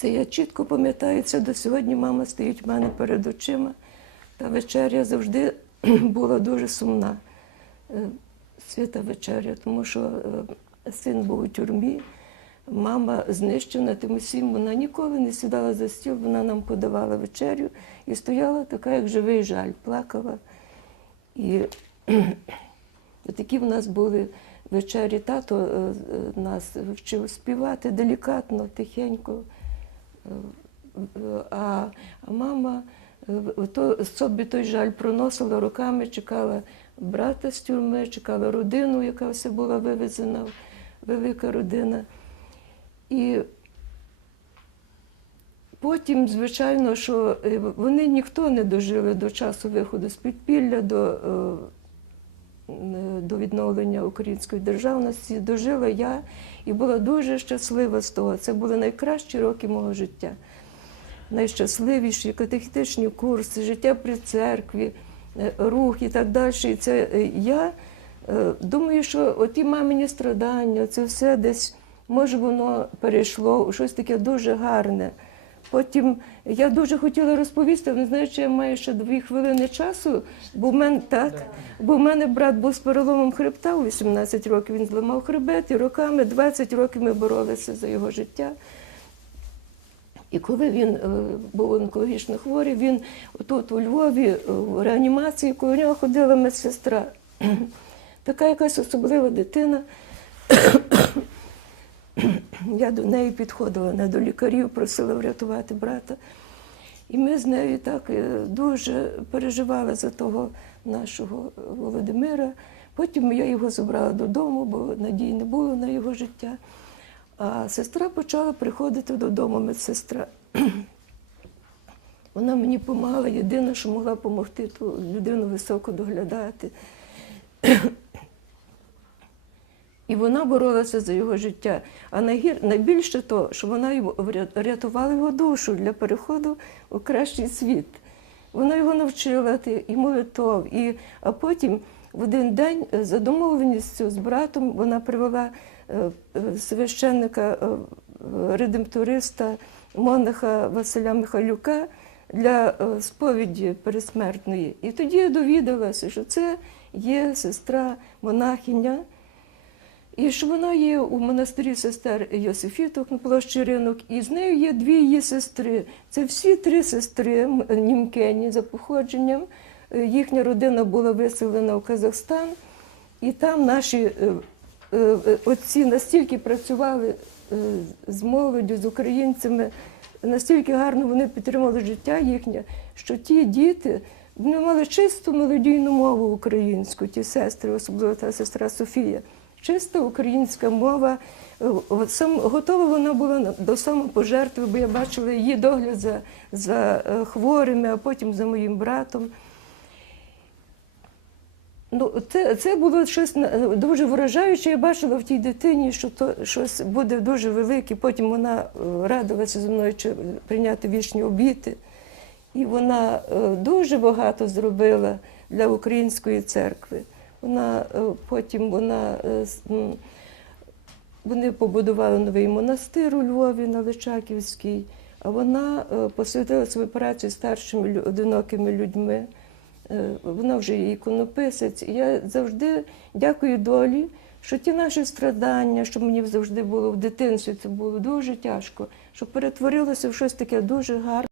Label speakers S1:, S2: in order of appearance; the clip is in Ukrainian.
S1: Це я чітко пам'ятаю, це до сьогодні мама стоїть в мене перед очима. Та вечеря завжди була дуже сумна. Е, Свята вечеря, тому що е, син був у тюрмі, мама знищена тим усім. Вона ніколи не сідала за стіл, вона нам подавала вечерю і стояла така, як живий жаль, плакала. І такі в нас були вечері. Тато е, нас вчив співати делікатно, тихенько. Е, А, мама е, то, собі той жаль проносила роками, чекала брата з тюрми, чекала родину, яка все була вивезена, велика родина. І потім, звичайно, що е, вони ніхто не дожили до часу виходу з підпілля, до, до відновлення української державності. Дожила я і була дуже щаслива з того. Це були найкращі роки мого життя. Найщасливіші катехітичні курси, життя при церкві, е, рух і так далі. І це е, я е, думаю, що оті мамині страдання, це все десь, може, воно перейшло у щось таке дуже гарне. Потім я дуже хотіла розповісти, не знаю, чи я маю ще дві хвилини часу, бо в мене так, бо в мене брат був з переломом хребта у 18 років. Він зламав хребет, і роками 20 років ми боролися за його життя. І коли він е, був онкологічно хворий, він тут у Львові е, в реанімації, коли у нього ходила медсестра, така якась особлива дитина. Я до неї підходила, не до лікарів, просила врятувати брата. І ми з нею так е, дуже переживали за того нашого Володимира. Потім я його забрала додому, бо надій не було на його життя. А сестра почала приходити додому, медсестра. Вона мені допомагала, єдине, що могла допомогти, ту людину високо доглядати. І вона боролася за його життя. А найбільше то, що вона його вря- рятувала його душу для переходу у кращий світ. Вона його навчила і молитов. І, а потім в один день е, за домовленістю з братом вона привела е, е, священника, редемпториста, монаха Василя Михайлюка для сповіді пересмертної. І тоді я довідалася, що це є сестра монахиня. І що вона є у монастирі сестер Йосифіток на площі ринок, і з нею є дві її сестри. Це всі три сестри німкені за походженням. Е, Їхня родина була виселена в Казахстан, і там наші е, е, отці настільки працювали з молоддю, з українцями, настільки гарно вони підтримали життя їхнє, що ті діти вони мали чисту мелодійну мову українську, ті сестри, особливо та сестра Софія. Чиста українська мова. Е, Сам, готова вона була до самопожертви, бо я бачила її догляд за, за е, хворими, а потім за моїм братом. Ну, це, це було щось дуже вражаюче. Я бачила в тій дитині, що то щось буде дуже велике. Потім вона е, радилася зі мною чи прийняти вічні обіти. І вона е, дуже багато зробила для української церкви. Вона е, потім вона е, вони побудували новий монастир у Львові на Личаківській, а вона е, посвятила свою працю старшими одинокими людьми. Вона вже є іконописець. Я завжди дякую долі, що ті наші страдання, що мені завжди було в дитинстві, це було дуже тяжко, що перетворилося в щось таке дуже гарне.